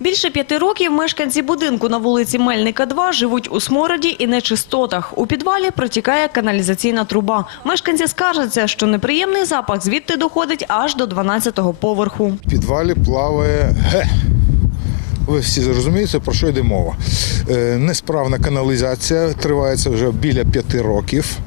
Більше п'яти років мешканці будинку на вулиці Мельника 2 живуть у смороді і нечистотах. У підвалі протікає каналізаційна труба. Мешканці скаржаться, що неприємний запах звідти доходить аж до 12-го поверху. В підвалі плаває ге. Ви всі зрозумієте, про що йде мова. Е, Несправна каналізація тривається вже біля п'яти років.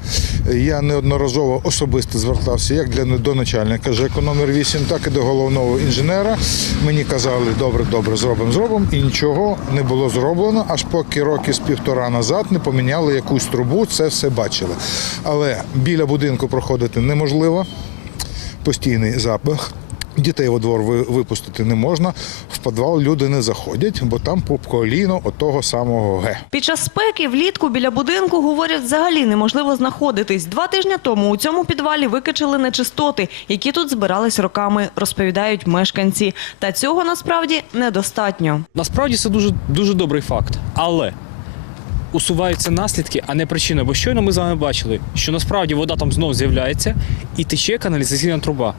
Я неодноразово особисто звертався як до начальника ЖЕКу номер 8, так і до головного інженера. Мені казали, добре, добре, зробимо, зробимо. І нічого не було зроблено, аж поки роки з півтора назад не поміняли якусь трубу, це все бачили. Але біля будинку проходити неможливо постійний запах. Дітей во двор випустити не можна. В підвал люди не заходять, бо там по коліно отого самого ге. Під час спеки влітку біля будинку, говорять, взагалі неможливо знаходитись. Два тижні тому у цьому підвалі викачали нечистоти, які тут збирались роками, розповідають мешканці. Та цього насправді недостатньо. Насправді це дуже дуже добрий факт. Але усуваються наслідки, а не причина. Бо щойно ми з вами бачили, що насправді вода там знов з'являється і тече каналізаційна труба.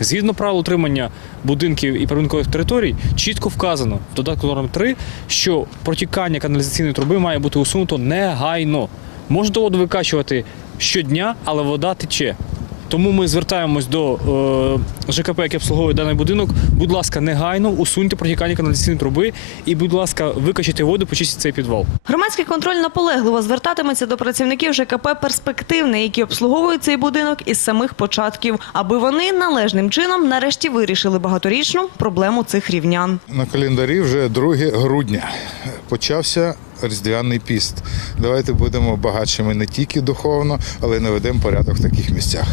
Згідно правил утримання будинків і прибудинкових територій, чітко вказано в додатку норм 3, що протікання каналізаційної труби має бути усунуто негайно. Можна воду викачувати щодня, але вода тече. Тому ми звертаємось до е, ЖКП, яке обслуговує даний будинок. Будь ласка, негайно усуньте протікання каналізаційної труби і, будь ласка, викачайте воду, почистіть цей підвал. Громадський контроль наполегливо звертатиметься до працівників ЖКП «Перспективне», які обслуговують цей будинок із самих початків, аби вони належним чином нарешті вирішили багаторічну проблему цих рівнян. На календарі вже 2 грудня почався Різдвяний піст. Давайте будемо багатшими не тільки духовно, але й наведемо порядок в таких місцях.